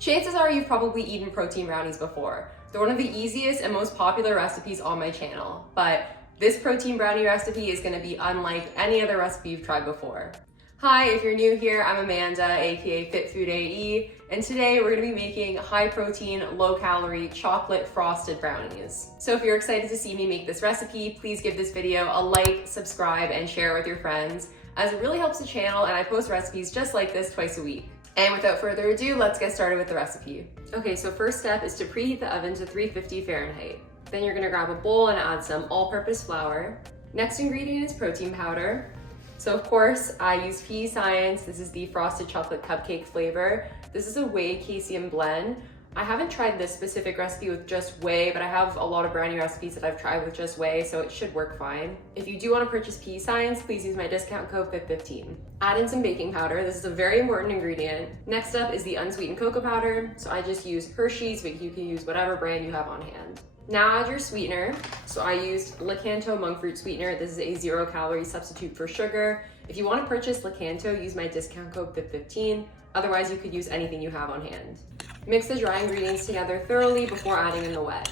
Chances are you've probably eaten protein brownies before. They're one of the easiest and most popular recipes on my channel, but this protein brownie recipe is gonna be unlike any other recipe you've tried before. Hi, if you're new here, I'm Amanda, aka Fit Food AE, and today we're gonna be making high protein, low calorie, chocolate frosted brownies. So if you're excited to see me make this recipe, please give this video a like, subscribe, and share it with your friends, as it really helps the channel and I post recipes just like this twice a week. And without further ado, let's get started with the recipe. Okay, so first step is to preheat the oven to 350 Fahrenheit. Then you're gonna grab a bowl and add some all-purpose flour. Next ingredient is protein powder. So of course, I use PE Science. This is the frosted chocolate cupcake flavor. This is a whey casein blend. I haven't tried this specific recipe with just whey, but I have a lot of brownie recipes that I've tried with just whey, so it should work fine. If you do want to purchase PE Science, please use my discount code FIT15. Add in some baking powder. This is a very important ingredient. Next up is the unsweetened cocoa powder. So I just use Hershey's, but you can use whatever brand you have on hand. Now add your sweetener. So I used Lakanto monk fruit sweetener. This is a 0-calorie substitute for sugar. If you want to purchase Lakanto, use my discount code FIT15. Otherwise, you could use anything you have on hand. Mix the dry ingredients together thoroughly before adding in the wet.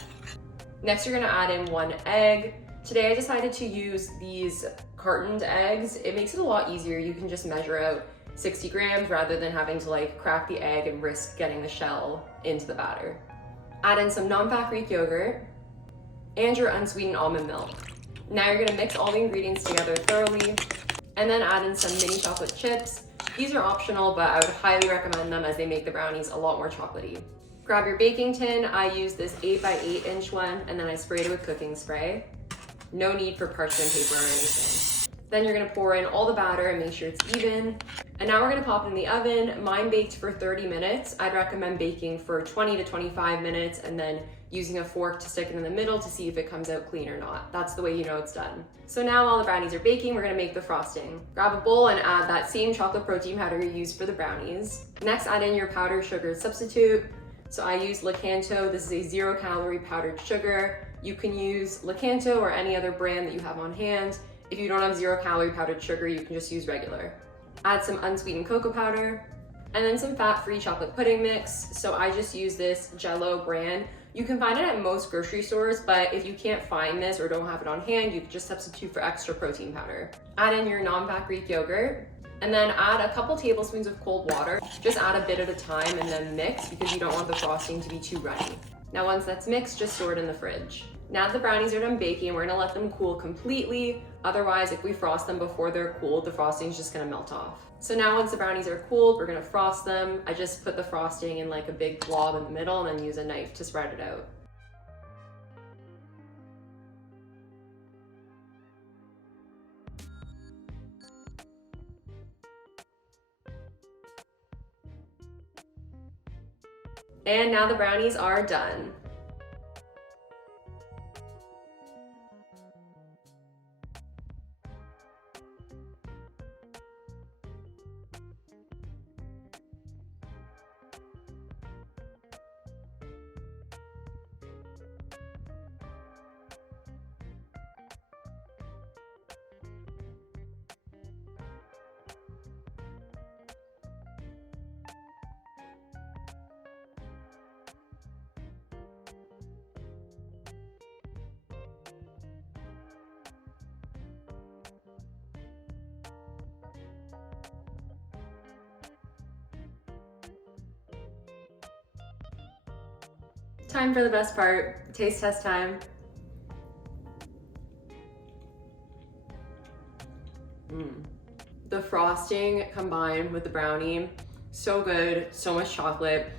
Next, you're gonna add in 1 egg. Today, I decided to use these cartoned eggs. It makes it a lot easier. You can just measure out 60 grams rather than having to crack the egg and risk getting the shell into the batter. Add in some non-fat Greek yogurt and your unsweetened almond milk. Now you're gonna mix all the ingredients together thoroughly and then add in some mini chocolate chips. These are optional, but I would highly recommend them as they make the brownies a lot more chocolatey. Grab your baking tin. I use this 8x8 inch one, and then I sprayed it with cooking spray. No need for parchment paper or anything. Then you're gonna pour in all the batter and make sure it's even. And now we're gonna pop it in the oven. Mine baked for 30 minutes. I'd recommend baking for 20 to 25 minutes and then using a fork to stick it in the middle to see if it comes out clean or not. That's the way you know it's done. So now while the brownies are baking, we're gonna make the frosting. Grab a bowl and add that same chocolate protein powder you used for the brownies. Next, add in your powdered sugar substitute. So I used Lakanto. This is a 0-calorie powdered sugar. You can use Lakanto or any other brand that you have on hand. If you don't have 0-calorie powdered sugar, you can just use regular. Add some unsweetened cocoa powder and then some fat-free chocolate pudding mix. So I just use this Jell-O brand. You can find it at most grocery stores, but if you can't find this or don't have it on hand, you can just substitute for extra protein powder. Add in your non-fat Greek yogurt and then add a couple tablespoons of cold water. Just add a bit at a time and then mix because you don't want the frosting to be too runny. Now once that's mixed, just store it in the fridge. Now that the brownies are done baking, we're gonna let them cool completely. Otherwise, if we frost them before they're cooled, the frosting's just gonna melt off. So now once the brownies are cooled, we're gonna frost them. I just put the frosting in a big blob in the middle and then use a knife to spread it out. And now the brownies are done. Time for the best part, taste test time. The frosting combined with the brownie, so good, so much chocolate.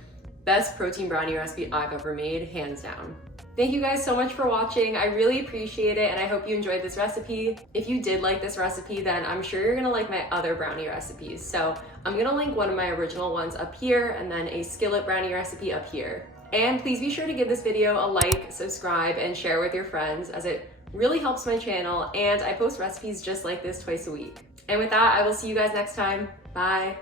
Best protein brownie recipe I've ever made, hands down. Thank you guys so much for watching. I really appreciate it and I hope you enjoyed this recipe. If you did like this recipe, then I'm sure you're gonna like my other brownie recipes. So I'm gonna link one of my original ones up here and then a skillet brownie recipe up here. And please be sure to give this video a like, subscribe, and share with your friends as it really helps my channel and I post recipes just like this twice a week. And with that, I will see you guys next time. Bye.